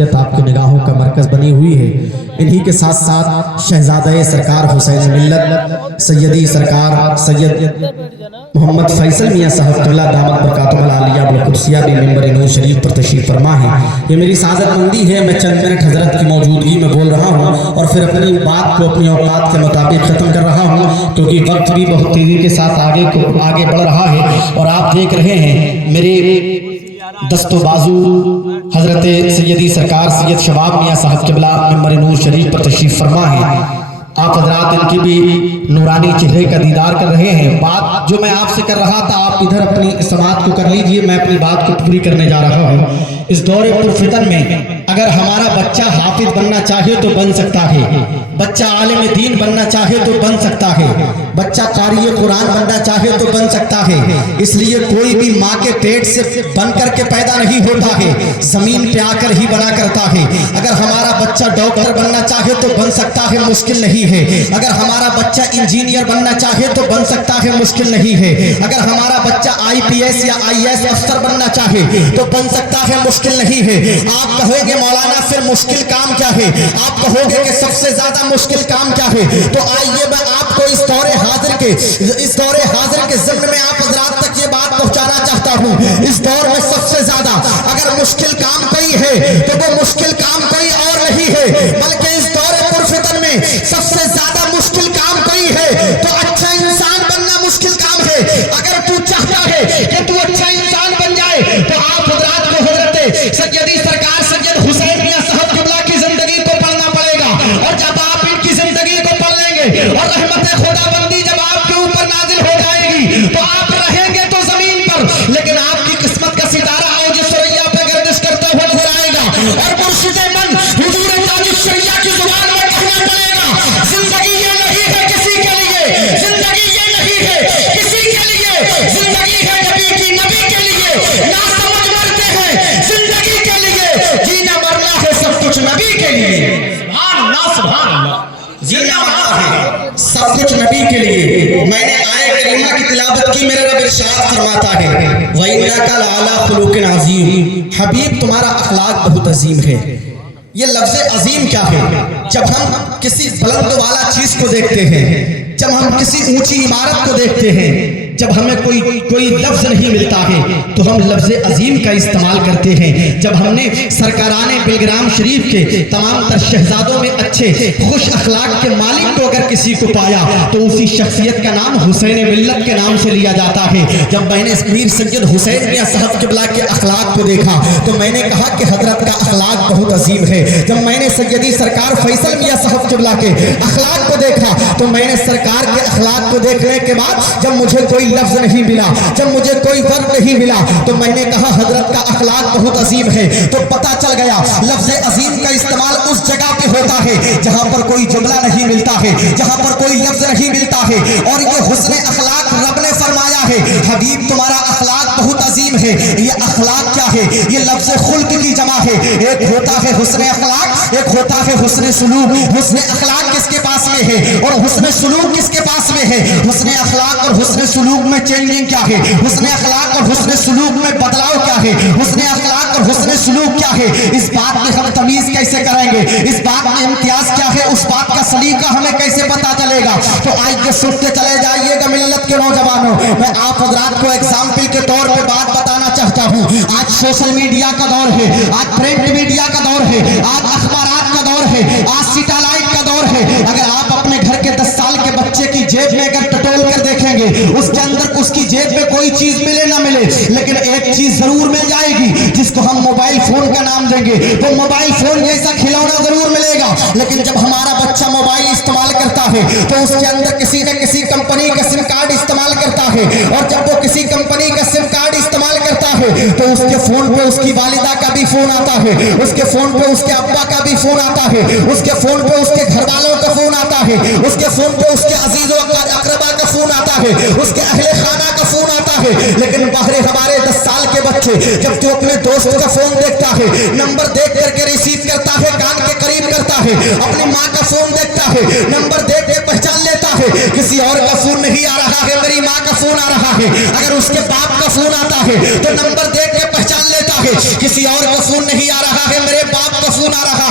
शख्सियत आपकी निगाहों का मरकज़ बनी हुई है। इन्हीं के साथ साथ शहजादे सरकार हुसैन मिल्लत सैयदी सरकार सैयद मोहम्मद फैसल मियाँ साहब क़िबला दामत बरकातुहुल आलिया वल कुद्सिया भी मिंबर नूर शरीफ पर तशरीफ़ फरमा है। ये मेरी सादतमंदी है, मैं चंद मिनट हज़रत की मौजूदगी में बोल रहा हूँ और फिर अपनी बात को अपनी औकात के मुताबिक ख़त्म कर रहा हूँ, क्योंकि वक्त भी बहुत तेज़ी के साथ आगे बढ़ रहा है। और आप देख रहे हैं मेरे दस्तो बाजू हज़रत सैयदी सरकार सैयद शबाब मियाँ साहब क़िबला मिंबर नूर शरीफ पर तशरीफ़ फरमा है। आप हजरात इनकी भी नूरानी चेहरे का दीदार कर रहे हैं। बात जो मैं आपसे कर रहा था आप इधर अपनी समात को कर लीजिए, मैं अपनी बात को पूरी करने जा रहा हूँ। इस दौरे पुरफितन में अगर हमारा बच्चा हाफिज बनना चाहे तो बन सकता है, बच्चा आलिम दीन बनना चाहे तो बन सकता है, बच्चा कारी कुरान बनना चाहे तो बन सकता है। इसलिए कोई भी माँ के पेट से बन करके पैदा नहीं होता है, जमीन पे आकर ही बना करता है। अगर हमारा बच्चा डॉक्टर बनना चाहे तो बन सकता है, मुश्किल नहीं है। अगर हमारा बच्चा इंजीनियर बनना चाहे तो बन सकता है, मुश्किल नहीं है। अगर हमारा बच्चा IPS या IAS अफसर बनना चाहे तो बन सकता है, मुश्किल नहीं है। आप कहोगे मौलाना फिर मुश्किल काम क्या है, आप कहोगे कि सबसे ज्यादा मुश्किल काम क्या है, तो आइए मैं आपको इस दौरे हाजिर के ज़िम्न में आप हज़रात तक ये बात पहुंचाना चाहता हूँ। इस दौर में सबसे ज्यादा अगर मुश्किल काम कोई है तो वो मुश्किल काम कोई और नहीं है, बल्कि इस दौरे पुरफितन में सबसे ज्यादा मुश्किल काम कोई है तो अच्छा इंसान बनना मुश्किल काम है। अगर तू चाहता है कि तू अच्छा इंसान बन जाए तो आप हज़रात को हज़रत सैयदी सरकार सैयद हुसैन मियाँ साहब क़िबला की जिंदगी को पढ़ना पड़ेगा। और जब आप इनकी जिंदगी को पढ़ लेंगे और रहमत खुदाबंदी जब आपके ऊपर नाजिल हो जाएगी तो आप रहेंगे तो जमीन पर, लेकिन आपकी किस्मत का सितारा आओ जो सरैया पे गर्दिश करता हुआ नजर आएगा। और मुर्शिदे मन हुजूर ताजुश शरिया की जुबान में कहना पड़ेगा, जिंदगी ये नहीं है किसी के लिए, जिंदगी ये नहीं है किसी के लिए, जिंदगी है नबी की नबी के लिए। ना समझ मरते हैं जिंदगी के लिए, जीना मरना है सब कुछ नबी के लिए। सुभान अल्लाह सुभान अल्लाह, जीना मरना है सब कुछ नबी के लिए। मैंने आयत करीमा की तिलावत की, मेरा रब इरशाद फरमाता है व इन्नका लअला खुलुकिन अज़ीम, हबीब तुम्हारा अखलाक बहुत अजीम है। ये लफ्ज़ अजीम क्या है? जब हम किसी बुलंद वाला चीज को देखते हैं, जब हम किसी ऊंची इमारत को देखते हैं, जब हमें कोई लफ्ज नहीं मिलता है तो हम लफ्ज अजीम का इस्तेमाल करते हैं। जब हमने सरकाराने बिलग्राम शरीफ के तमाम तर शहजादों में अच्छे खुश अखलाक के मालिक को अगर किसी को पाया तो उसी शख्सियत का नाम हुसैन मिल्लत के नाम से लिया जाता है। जब मैंने मीर सैयद हुसैन मियाँ साहब क़िबला के अखलाक को देखा तो मैंने कहा कि हजरत का अखलाक बहुत अजीम है। जब मैंने सैयदी सरकार फैसल मियाँ साहब क़िबला के अखलाक को देखा तो मैंने सरकार के अखलाक को देखने के बाद जब मुझे कोई लफ्ज नहीं मिला, जब मुझे कोई वर्ड नहीं मिला तो मैंने कहा हजरत का अखलाक बहुत अजीम है। तो पता चल गया लफ्ज अजीम का इस्तेमाल उस जगह पे होता है जहां पर कोई जुमला नहीं मिलता है, जहां पर कोई लफ्ज नहीं मिलता है। और ये हुस्न अखलाक रब ने फरमाया है हबीब तुम्हारा अखलाक बहुत अजीम है। ये अखलाक क्या है? ये लफ्ज खुल्क की जमा है। एक होता है हुस्न अखलाक, एक होता है हुस्न सुलूक। हुस्न अखलाक किसके पास में है और हुस्न सुलूक किसके पास में है? हुस्न अखलाक और हुस्न सुलूक में चेंजिंग क्या है? हुस्न अखलाक और हुस्न सुलूक में बदलाव क्या है? हुस्न अखलाक और हुस्न सुलूक क्या है? इस बात में हम तमीज कैसे करेंगे? इस बात में इम्तियाज क्या है? उस बात का सलीका हमें कैसे पता चलेगा? तो आइए सुनते चले जाइएगा मिल्लत के नौजवानों। मैं आप हजरात को एग्जाम्पल के तौर पे बात बताना चाहता हूँ। आज सोशल मीडिया का दौर है, आज प्रिंट मीडिया का दौर है, आज अखबारात का दौर है, आज सैटेलाइट का दौर है। अगर आप अपने घर के 10 साल के बच्चे की जेब में अगर टटोल कर देखेंगे उसके अंदर उसकी जेब में कोई चीज मिले ना मिले, लेकिन एक चीज जरूर मिल जाएगी जिसको हम मोबाइल फोन का नाम देंगे। तो मोबाइल फोन जैसा खिलौना जरूर मिलेगा, लेकिन जब हमारा बच्चा मोबाइल इस्तेमाल करता है तो उसके अंदर किसी न किसी कंपनी का सिम कार्ड इस्तेमाल करता है। और जब वो किसी कंपनी का सिम कार्ड इस्तेमाल करता है तो उसके फोन पे उसकी वालिदा का भी फोन आता है, उसके फोन पे उसके अब्बा का भी फोन आता है, उसके फोन पे उसके घर वालों का फोन आता है, उसके फोन पे उसके अजीजों अकरबा का फोन आता है, उसके अहले खाना का फोन आता है। लेकिन बाहर हमारे 10 साल के बच्चे जब तो अपने दोस्त का फोन देखता है, नंबर देख करके रिसीव करता है, कान के करीब करता है, अपनी माँ का फोन देखता है, नंबर देख के पहचान लेता है किसी और का फोन नहीं आ रहा है, मेरी माँ का फोन आ रहा है। अगर उसके बाप का फोन आता है तो नंबर देख के पहचान लेता है किसी और का फोन नहीं आ रहा है, मेरे बाप का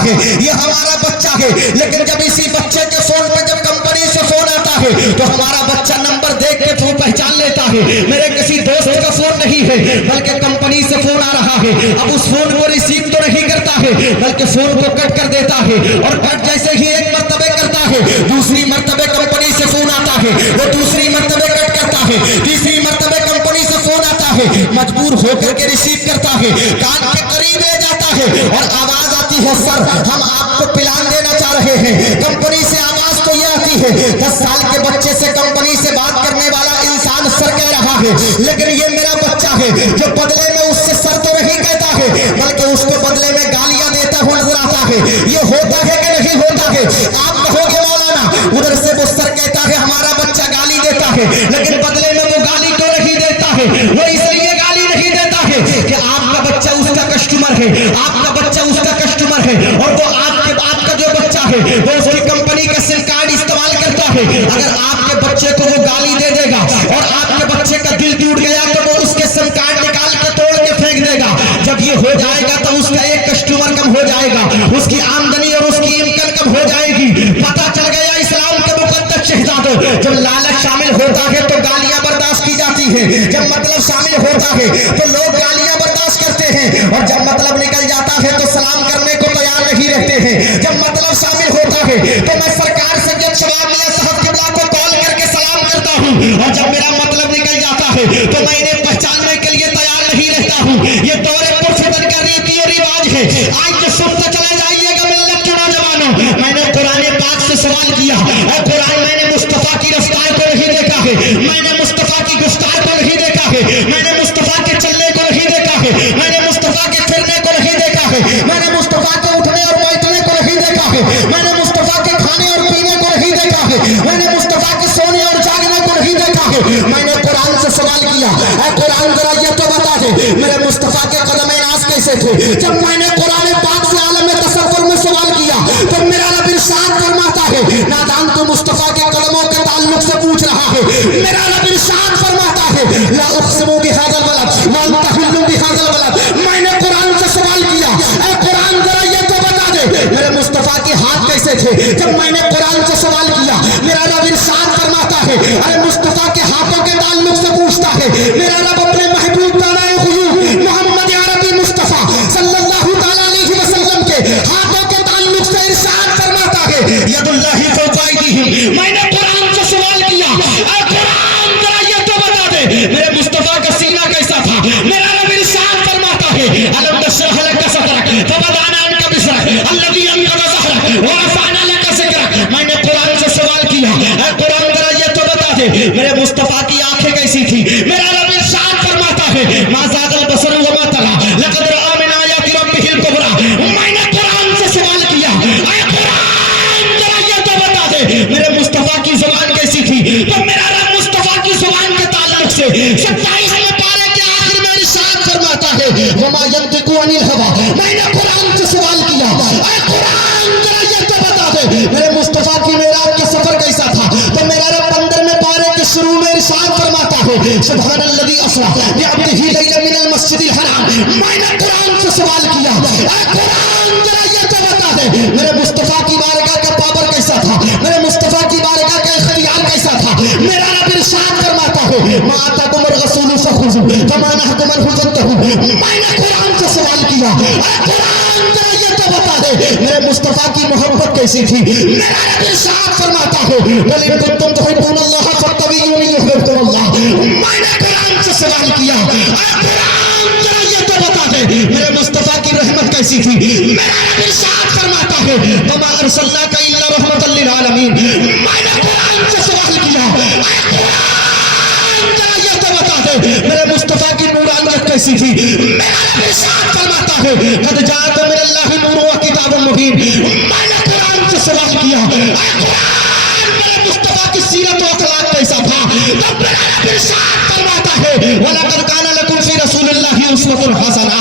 ہے یہ ہمارا بچہ ہے، لیکن جب اسی بچے کے فون پہ جب کمپنی سے فون آتا ہے تو ہمارا بچہ نمبر دیکھ کے وہ پہچان لیتا ہے میرے کسی دوست کا فون نہیں ہے بلکہ کمپنی سے فون آ رہا ہے۔ اب اس فون کو ریسیو تو نہیں کرتا ہے بلکہ فون کو کٹ کر دیتا ہے، اور کٹ جیسے ہی ایک مرتبہ کرتا ہے دوسری مرتبہ کمپنی سے فون آتا ہے، وہ دوسری مرتبہ کٹ کرتا ہے، تیسری مرتبہ کمپنی سے فون آتا ہے، مجبور ہو کر کے ریسیو کرتا ہے، کان کے قریب لے جاتا ہے اور آواز آتی ہے سر ہم آپ کو پلان دینا چاہ رہے ہیں۔ کمپنی سے آواز تو یہ آتی ہے 10 سال کے بچے سے کمپنی سے بات کرنے والا انسان سر کہہ رہا ہے، لیکن یہ میرا بچہ ہے جو بدلے میں اس سے سر تو نہیں کہتا ہے بلکہ اس کو بدلے میں گالیاں دیتا ہوا نظر آتا ہے۔ یہ ہوتا ہے کہ نہیں ہوتا ہے؟ آپ کہو گے مولانا ادھر سے وہ سر کہتا ہے ہمارا بچہ گالی دیتا ہے، لیکن بدلے میں وہ گالی تو نہیں دیتا ہے، وہ اس لیے گالی نہیں دیتا ہے کہ آپ کا بچہ اس کا کسٹمر ہے، آپ کا بچہ اس کا کسٹمر ہے، اور وہ آپ کا جو بچہ ہے وہ اس کی کمپنی کا سم کارڈ استعمال کرتا ہے۔ اگر آپ کے بچے کو وہ گالی دے دے گا اور آپ کے بچے کا دل ٹوٹ گیا تو وہ اس کے سم کارڈ نکال کے توڑ کے پھینک دے گا۔ جب یہ ہو جائے گا تو اس کا ایک کسٹمر کم ہو جائے گا، اس کی آمدنی اور اس کی انکم کم ہو جائے گی۔ پتہ چل گیا اسلام کے مقدس شہزادوں، جب لالچ شامل ہوتا ہے تو گالیاں برداشت کی جاتی ہیں، جب مطلب شامل ہوتا ہے تو لوگ گالیاں برداشت کرتے ہیں، اور جب مطلب نکل جاتا ہے تو سلام کرنے کو تیار نہیں رہتے ہیں۔ جب مطلب شامل ہوتا ہے تو میں سرکار سید شباب میاں صاحب قبلہ کو کال کر کے سلام کرتا ہوں، اور جب میرا مطلب نکل جاتا ہے تو میں انہیں پہچاننے کے لیے تیار نہیں رہتا ہوں۔ یہ دور پرفتن کا ریتی اور رواج ہے۔ آج جو سنتے چلے جائیے گا ملت کے نوجوانوں، میں نے قرآن پاک سے سوال کیا اور قرآن میں نے مصطفیٰ کی رفتار کو نہیں دیکھا ہے، میں نے مصطفیٰ کی گفتار کو نہیں دیکھا ہے، میں نے مصطفیٰ کے چلنے کو نہیں دیکھا ہے، میں نے مصطفیٰ کے پھرنے کو نہیں دیکھا ہے، میں نے مصطفیٰ کے اٹھنے اور بیٹھنے کو نہیں دیکھا ہے، میں نے مصطفیٰ کے کھانے اور پینے کو نہیں دیکھا ہے، میں نے مصطفیٰ کے سونے اور جاگنے کو نہیں دیکھا ہے۔ میں نے قرآن سے سوال کیا، اے قرآن ذرا یہ تو بتا دے میرے مصطفیٰ کے قدم ناز کیسے تھے؟ جب میں نے قرآن پاک سے عالم تصور میں سوال کیا تو میرا رب ارشاد فرماتا ہے نادان تو مصطفیٰ کے قدموں کے تعلق سے پوچھ رہا ہے، میرا رب ارشاد فرماتا ہے لا اقسم بہذا البلد وانت حل بہذا البلد۔ میں نے قرآن سے سوال کیا، اے قرآن ذرا یہ تو بتا دے میرے مصطفیٰ کے ہاتھ کیسے تھے؟ جب میں نے قرآن سے سوال کیا میرا رب ارشاد فرماتا ہے ارے مصطفیٰ کے ہاتھوں کے تعلق سے پوچھتا ہے میرا رب اپنے محبوب تعالیٰ غیوب محمد عربی مصطفیٰ صلی اللہ تعالیٰ علیہ وسلم کے ہاتھوں کے تعلق سے ارشاد فرماتا ہے ید اللہ فوق ایدیہم۔ میں نے قرآن سے سوال کیا، اے قرآن ذرا یہ تو بتا دے میرے مصطفیٰ کا سینہ کیسا تھا؟ میرا رب ارشاد فرماتا ہے الم نشرح لک صدرک فوضعنا عنک وزرک الذی انقض ظہرک ورفعنا لک ذکرک۔ میں نے قرآن سے سوال کیا، اے قرآن ذرا یہ تو بتا دے میرے مصطفیٰ کی آنکھیں کیسی تھی؟ میرا رب ارشاد فرماتا ہے ما زاغ البصر وما طغى لقد رأى من آیات ربہ الکبریٰ۔ میں نے قرآن سے سوال کیا، اے قرآن ذرا یہ تو بتا دے میرے مصطفیٰ کی زبان کیسی تھی؟ تو میرا رب مصطفیٰ کی زبان کے تعلق سے 27ویں پارے کے آخر میں ارشاد فرماتا ہے وما ینطق عن الہویٰ۔ میں نے قرآن سے سوال کیا، اے قرآن ذرا یہ تو بتا دے میرے مصطفیٰ کی معراج کا سفر کیسا تھا؟ تو میرا رب 15ویں پارے کے شروع میں ارشاد فرماتا ہے سبحان الذی اسریٰ بعبدہ لیلا من المسجد الحرام۔ میں نے قرآن سے سوال کیا، اے قرآن ذرا یہ تو بتا دے میرے مصطفیٰ کی بارگاہ کا پاور کیسا تھا؟ میرے مصطفیٰ کی بارگاہ کا اختیار کیسا تھا؟ میرا رب ارشاد فرماتا ہے ما آتاکم الرسول فخذوہ وما نہاکم عنہ فانتہوا۔ میں نے قرآن سے سوال کیا، اے قرآن ذرا یہ تو بتا دے میرے مصطفیٰ کی محبت کیسی تھی؟ میرا رب ارشاد فرماتا ہے قل ان کنتم تحبون اللہ فاتبعونی یحببکم اللہ۔ میں نے قرآن سے سوال کیا، اے قرآن ذرا یہ تو بتا دے میرے مصطفیٰ کی رحمت کیسی تھی؟ میرا رب ارشاد فرماتا ہے وما ارسلناک الا رحمۃ للعالمین۔ میں نے قرآن سے سوال کیا، اے قرآن ذرا یہ تو بتا دے میرے مصطفیٰ کی نورانیت کیسی تھی؟ میرا رب ارشاد فرماتا ہے قد جاءکم من اللہ نور و کتاب مبین۔ میں نے قرآن سے سوال کیا، اے قرآن میرے مصطفیٰ کی سیرت و اخلاق کیسا تھا؟ تو میرا رب ارشاد فرماتا ہے وَلَقَدْ كَانَ لَكُمْ فِي رَسُولِ اللَّهِ أُسْوَةٌ حَسَنَةٌ۔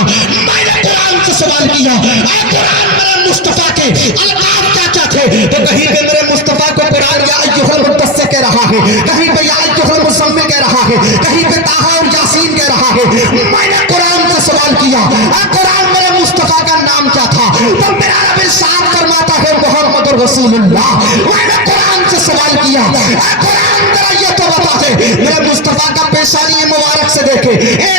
میں نے قرآن سے سوال کیا، اے قرآن میرے مصطفیٰ کے القاب کیا کیا تھے؟ تو کہیں پہ میرے مصطفیٰ کو قرآن یا ایھا المدثر کہہ رہا ہے، کہیں پہ یا ایھا المزمل کہہ رہا ہے، کہیں پہ طٰہٰ اور یاسین کہہ رہا ہے۔ میں نے قرآن سے سوال کیا، اے قرآن میرے مصطفیٰ کا نام کیا تھا؟ तो मेरा रब इरशाद फरमाता है मोहम्मद रसूलुल्लाह, मैंने कुरान से सवाल किया, कुरान तेरा ये तो बता दे, मेरे मुस्तफा का पेशानी मुबारक से देखे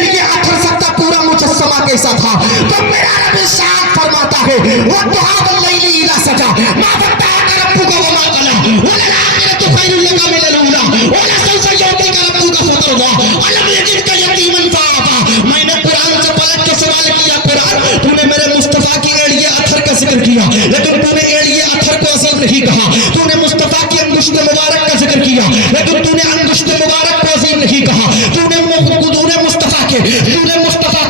ये अथर सकता पूरा मुजस्समा कैसा था? तो मेरा रब इरशाद फरमाता है वो दुआ वल्लैली इज़ा सजा मा वद्दअका रब्बुका व मा क़ला वल आखिरतु खैरुल लका मिनल ऊला वला सौfa यु'tika रब्बुका फतरदा अलम यजिदका यतीमन फआवा। मैंने कुरान से पलट के सवाल किया, कुरान तूने मेरे मुस्तफा की एड़िए अथर का जिक्र किया, लेकिन तूने एड़िए अथर को अजीम नहीं कहा। तूने मुस्तफा की अंगुश्त मुबारक का जिक्र किया, लेकिन तूने अंगुश्त मुबारक को अजीम नहीं कहा। तूने मुस्तफा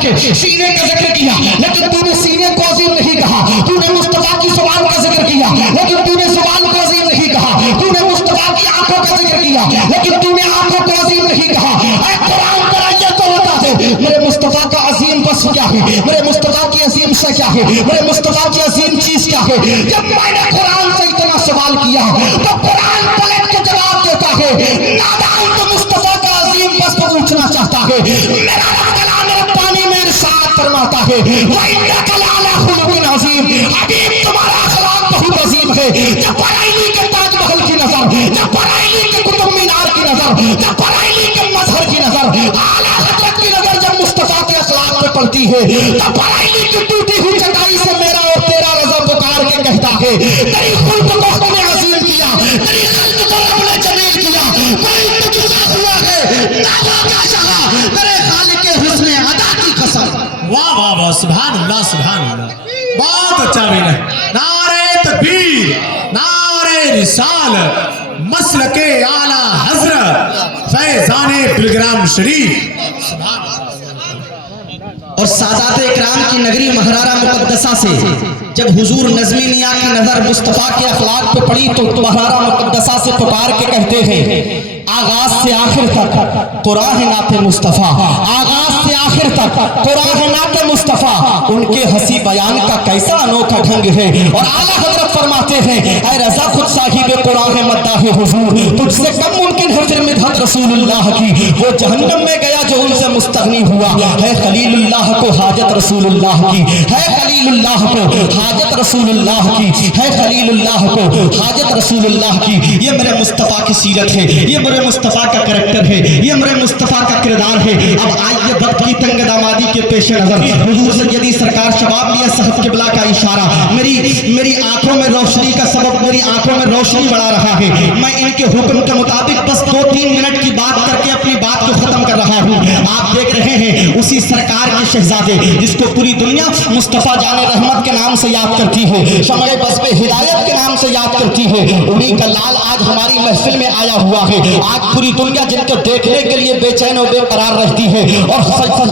के सीने का जिक्र किया, लेकिन तूने सीने को अजीम नहीं कहा। तूने मुस्तफा की जुबान का जिक्र किया, लेकिन तूने जुबान को अजीम नहीं कहा। तूने मुस्तफा की आंखों का जिक्र किया, लेकिन तूने आंखों को अजीम नहीं कहा। ऐ कुरान तेरा ये तो बता दे, मेरे मुस्तफा का अजीम वस्फ क्या है? मेरे मुस्तफा की अजीम शय क्या है? मेरे मुस्तफा की अजीम चीज क्या है? जब मैंने कुरान से इतना सवाल किया तो कुरान पलट के जवाब देता है, नादान तो मुस्तफा का अजीम वस्फ पूछना चाहता है। मेरा कलाम रब्बानी में इरशाद फरमाता है व इन्नका लअला खुलुकिन अजीम, हबीब तुम्हारा अखलाक बहुत अजीम है। जब बरेली के ताजमहल की नजर, जब बरेली के कुतुब मीनार की नजर, जब बरेली के मजहर की नजर, आला हजरत की नजर जब मुस्तफा के अखलाक पे पड़ती है, तब बरेली की टूटी हुई चटाई से मेरा और तेरा रज़ा पुकार के कहता है तेरी खुल्क को हमने अजीम किया, तेरी खल्क को हमने जमील किया, कोई तुझसे हुआ है नावा का शहा, तेरे खालिक के हुस्न अदा की कसम। वाह वाह वाह, सुभान अल्लाह सुभान अल्लाह, बहुत अच्छा बेटा। नारे तकबीर, नारे रिसालत, मसलके आला हजरत फैजाने बिलग्राम शरीफ। और सादात इकराम की नगरी महरारा मुकद्दसा से जब हुजूर नज़्मी मियाँ की नजर मुस्तफा के अखलाक पे पड़ी तो महरारा मुकद्दसा से पुकार के कहते हैं आगाज से आखिर तक कुरान नाते मुस्तफा, आगाज से आखिर तक कुरान नाते मुस्तफा, उनके हंसी बयान का कैसा अनोखा ढंग है। और आला हजरत फरमाते हैं ऐ रज़ा खुद साहिब कुरान मद्दाह हुजूर, तुझसे कम मुमकिन है फिर मिदहत रसूलुल्लाह की। वो जहन्नम में गया जो उनसे मुस्तगनी हुआ है, खलीलुल्लाह को हाजत रसूलुल्लाह की है, खलीलुल्लाह को हाजत रसूलुल्लाह की है, खलीलुल्लाह को हाजत रसूलुल्लाह की। ये मेरे मुस्तफा की सीरत है, ये मेरे मुस्तफा का करैक्टर है, ये मेरे मुस्तफा का किरदार है। अब आइए वक्त की तंग दामादी के पेश नजर हुजूर सैयदी सरकार शबाब मियां साहब किबला का इशारा मेरी आंखों में रोशनी का सबब, मेरी आंखों में रोशनी बढ़ा रहा है। मैं इनके हुक्म के मुताबिक बस 2-3 मिनट की बात करके अपनी बात को खत्म कर रहा हूँ। आप देख रहे हैं उसी सरकार के शहजादे जिसको पूरी दुनिया मुस्तफा जाने रहमत के नाम से याद करती है, शमए बज़्म हिदायत के नाम से याद करती है। उन्हीं का लाल आज हमारी महफिल में आया हुआ है। आज पूरी दुनिया जिनको देखने के लिए बेचैन और बेकरार रहती है, और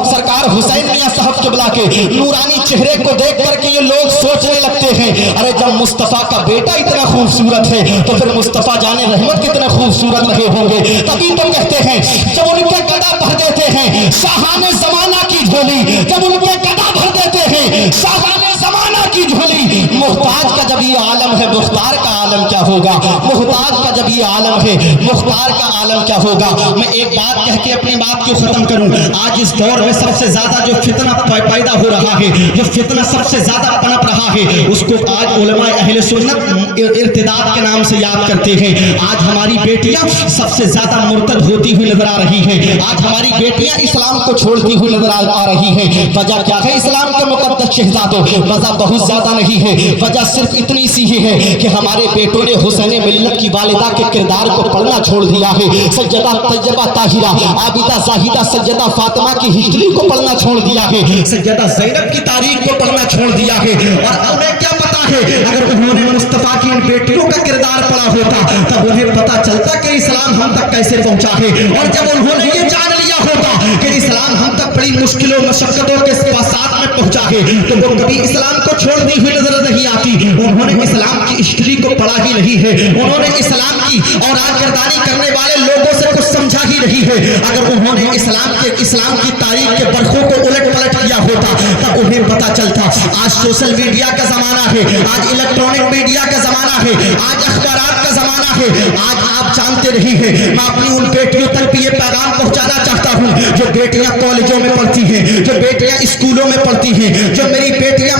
सरकार हुसैन मियां साहब किबला के नूरानी चेहरे को देख करके ये लोग सोचने लगते हैं अरे जब मुस्तफा का बेटा इतना खूबसूरत है तो फिर मुस्तफा जाने रहमत कितने खूबसूरत रहे होंगे। तभी तो कहते हैं जब उनके गदा भर देते हैं शाहाने जमाना की झोली, जब उनके गदा भर देते हैं शाहाने जमाना की झोली। मुख्ताज का जब ये आलम है मुख्तार का आलम क्या होगा, मुख्ताज का जब ये आलम है मुख्तार का आलम क्या होगा। मैं एक बात कह के अपनी बात को खत्म करूं। आज इस दौर में सबसे ज्यादा जो फितना पैदा हो रहा है, जो फितना सबसे ज्यादा पनप रहा है, उसको आज उलमाए अहले सुन्नत इर्तिदाद के नाम से याद करते हैं। आज हमारी बेटियां सबसे ज्यादा मुर्तद होती हुई नजर आ रही हैं। आज हमारी बेटियां इस्लाम को छोड़ती हुई नजर आ रही हैं। वजह क्या है इस्लाम के मुकद्दस शहजादों? वजह बहुत ज्यादा नहीं है, वजह सिर्फ इतनी सी ही है कि हमारे बेटों ने हुसैन मिल्लत की वालिदा के किरदार को पढ़ना छोड़ दिया है। सज्जदा तैयबा ताहिरा आबिदा जाहिदा सज्जदा फातिमा की हिस्ट्री को पढ़ना छोड़ दिया है, सज्जदा ज़ैनब की तारीख को पढ़ना छोड़ दिया है। और उन्हें क्या पता है अगर उन्होंने मुस्तफा की इन बेटियों का किरदार पढ़ा होता तब उन्हें पता चलता कि इस्लाम हम तक कैसे पहुंचा है। और जब उन्होंने ये जान लिया होता कि इस्लाम हम तक बड़ी मुश्किलों मशक्कतों के साथ में पहुंचा है तो वो कभी इस्लाम को छोड़ती हुई नजर नहीं आती। उन्होंने इस्लाम की हिस्ट्री को पढ़ा ही नहीं है, उन्होंने इस्लाम की और आगरदारी करने वाले लोगों से कुछ समझा ही नहीं है। अगर उन्होंने इस्लाम की तारीख के बरखों को उलट पलट किया होता तब उन्हें पता चलता। आज सोशल मीडिया का जमाना है, ہے, آج الیکٹرانک میڈیا کا زمانہ ہے, آج اخبارات کا زمانہ ہے. آج آپ جانتے نہیں ہیں, میں اپنی ان بیٹیوں تک بھی یہ پیغام پہنچانا چاہتا ہوں جو بیٹیاں کالجوں میں پڑھتی ہیں, جو بیٹیاں اسکولوں میں پڑھتی ہیں, جو میری بیٹیاں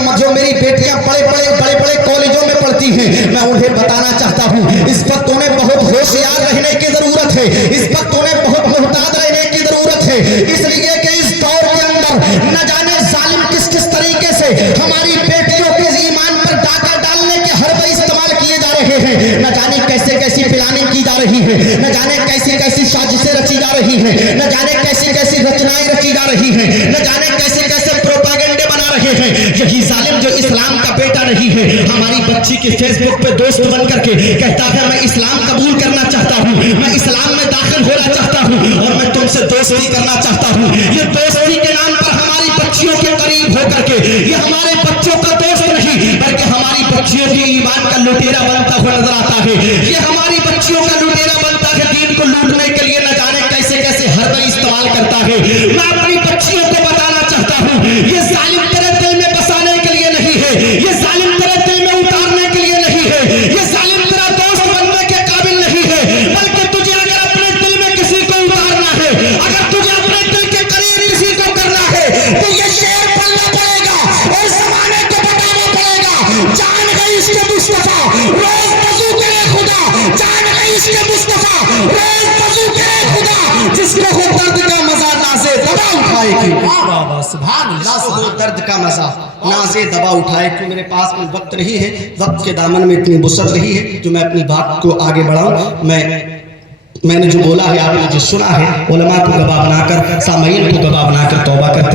بڑے کالجوں میں پڑھتی ہیں. میں انہیں بتانا چاہتا ہوں اس وقت انہیں بہت ہوشیار رہنے کی ضرورت ہے, اس وقت انہیں بہت محتاط رہنے کی ضرورت ہے, اس لیے کہ اس دور کے اندر نہ جانے ظالم کس طریقے سے ہماری بیٹیوں کے ایمان پر ڈاکہ ڈالنے کے حربے استعمال کیے جا رہے ہیں. نہ جانے کیسی پلاننگ کی جا رہی ہے, نہ جانے کیسی سازشیں رچی جا رہی ہیں, نہ جانے کیسی رچنائیں رچی جا رہی ہیں, نہ جانے کیسے پروپیگنڈے بنا رہے ہیں. یہی ظالم جو اسلام کا بیٹا نہیں ہے, ہماری بچی کے فیس بک پہ دوست بن کر کے کہتا ہے میں اسلام قبول کرنا چاہتا ہوں, میں اسلام میں داخل ہونا چاہتا ہوں اور میں تم سے دوستی کرنا چاہتا ہوں. یہ دوستی کے نام پر ہماری بچیوں کے قریب ہو کر کے یہ ہمارے بچوں کا دوست نہیں بلکہ ہماری بچیوں کے ایمان کا لٹیرا بنتا ہوا نظر آتا ہے. یہ ہماری بچیوں کا لٹیرا بنتا ہے, دین کو لوٹنے کے لیے نہ جانے کیسے حربے استعمال کرتا ہے. میں اپنی بچیوں کو بتانا چاہتا ہوں یہ ظالم تیرے دل میں بسانے کے لیے نہیں ہے, یہ ظالم تیرے دل میں اتارنے کے لیے نہیں ہے, یہ ظالم تیرا دوست بننے کے قابل نہیں ہے, بلکہ تجھے اگر اپنے دل میں کسی کو اتارنا ہے, اگر تجھے اپنے دل کے قریب کسی کو کرنا ہے تو یہ شعر پڑھنا پڑے گا اور زمانے کو بتانا پڑے گا. جان گئی اس کے مصطفیٰ روز وضو کرے خدا, جان گئی اس کے مصطفیٰ روز وضو کرے خدا, جس کو ہو درد کا مزہ نازے دبا اٹھائے گی. سبحان اللہ ہو درد کا مزہ نازے دبا اٹھائے. کیوں میرے پاس میں وقت نہیں ہے, وقت کے دامن میں اتنی وسعت نہیں ہے جو میں اپنی بات کو آگے بڑھاؤں. میں نے جو بولا ہے آپ نے جو سنا ہے, علماء کو گواہ بنا کر, سامعین کو گواہ بنا کر توبہ کرتے